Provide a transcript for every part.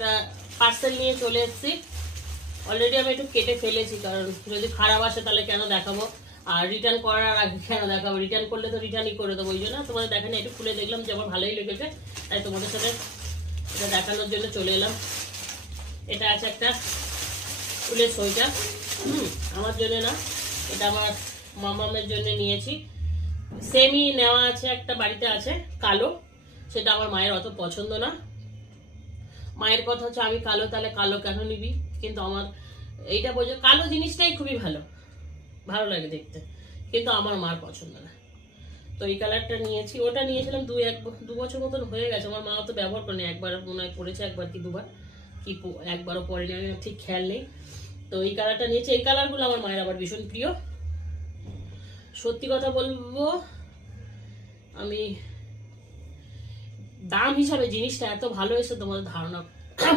একটা পার্সেল নিয়ে চলে এসেছি। অলরেডি আমি একটু কেটে ফেলেছি, কারণ যদি খারাপ আসে তাহলে কেন দেখাবো, আর রিটার্ন করার আগে কেন দেখাবো, রিটার্ন করলে তো রিটার্নই করে দেবো। ওই জন্য তোমাদের দেখানো, একটু খুলে দেখলাম যে আমার ভালোই লেগেছে, তাই তোমাদের সাথে এটা দেখানোর জন্য চলে এলাম। এটা আছে একটা ফুলের সোয়েটার, আমার জন্য না, এটা আমার মামামের জন্য নিয়েছি। সেমই নেওয়া আছে, একটা বাড়িতে আছে কালো, সেটা আমার মায়ের অত পছন্দ না। মায়ের কথা হচ্ছে আমি কালো, তাহলে কালো কেন নিবি, কিন্তু আমার এইটা বোঝো, কালো জিনিসটাই খুবই ভালো, ভালো লাগে দেখতে, কিন্তু আমার মার পছন্দ না। তো এই কালারটা নিয়েছি, ওটা নিয়েছিলাম দু বছর মতন হয়ে গেছে, আমার মা তো ব্যবহার করেনি, একবার মনে হয় পড়েছে, একবার কি দুবার, কি একবারও পরেনি, আমি ঠিক খেয়াল নেই। তো এই কালারটা নিয়েছি, এই কালারগুলো আমার মায়ের আবার ভীষণ প্রিয়। সত্যি কথা বলবো, আমি দাম হিসাবে জিনিসটা এত ভালো এসে তোমাদের ধারণা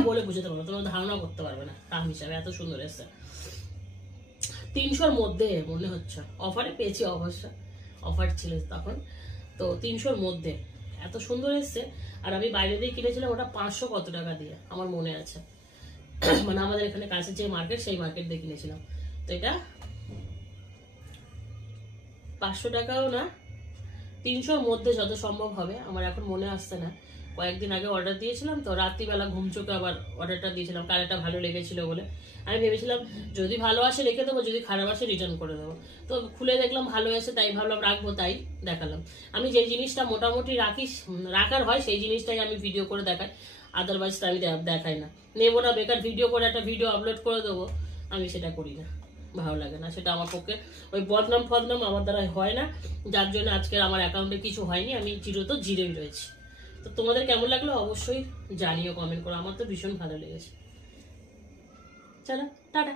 বলে বুঝতে পারবো, তোমরা ধারণা করতে পারবে না, দাম হিসাবে এত সুন্দর এসছে। 300-র মধ্যে মনে হচ্ছে, অফারে পেয়েছি, অফার ছিল তখন, তো 300-র মধ্যে এত সুন্দর এসছে। আর আমি বাইরে দিয়ে কিনেছিলাম ওটা 500 কত টাকা দিয়ে, আমার মনে আছে, মানে আমাদের এখানে কাছে যে মার্কেট, সেই মার্কেট দিয়ে কিনেছিলাম। তো এটা 500 টাকাও না, 300-র মধ্যে যত সম্ভব হবে, আমার এখন মনে আসছে না। কয়েকদিন আগে অর্ডার দিয়েছিলাম, তো রাত্রিবেলা ঘুম চোখে আবার অর্ডারটা দিয়েছিলাম, কালারটা ভালো লেগেছিল বলে। আমি ভেবেছিলাম যদি ভালো আসে রেখে দেবো, যদি খারাপ আসে রিটার্ন করে দেবো। তো খুলে দেখলাম ভালো এসে, তাই ভাবলাম রাখবো, তাই দেখালাম। আমি যে জিনিসটা মোটামুটি রাখার হয়, সেই জিনিসটাই আমি ভিডিও করে দেখাই, আদারওয়াইজ আমি দেখাই না। নেবো না, বেকার ভিডিও করে একটা ভিডিও আপলোড করে দেবো, আমি সেটা করি না, ভালো লাগে না সেটা আমার পক্ষে। ওই বদনাম আমার দ্বারা হয় না, যার জন্য আজকের আমার অ্যাকাউন্টে কিছু হয়নি, আমি জিরোই রয়েছি। তো তোমাদের কেমন লাগলো অবশ্যই জানিও কমেন্ট করো, আমার তো ভীষণ ভালো লেগেছে। চলো টাটা।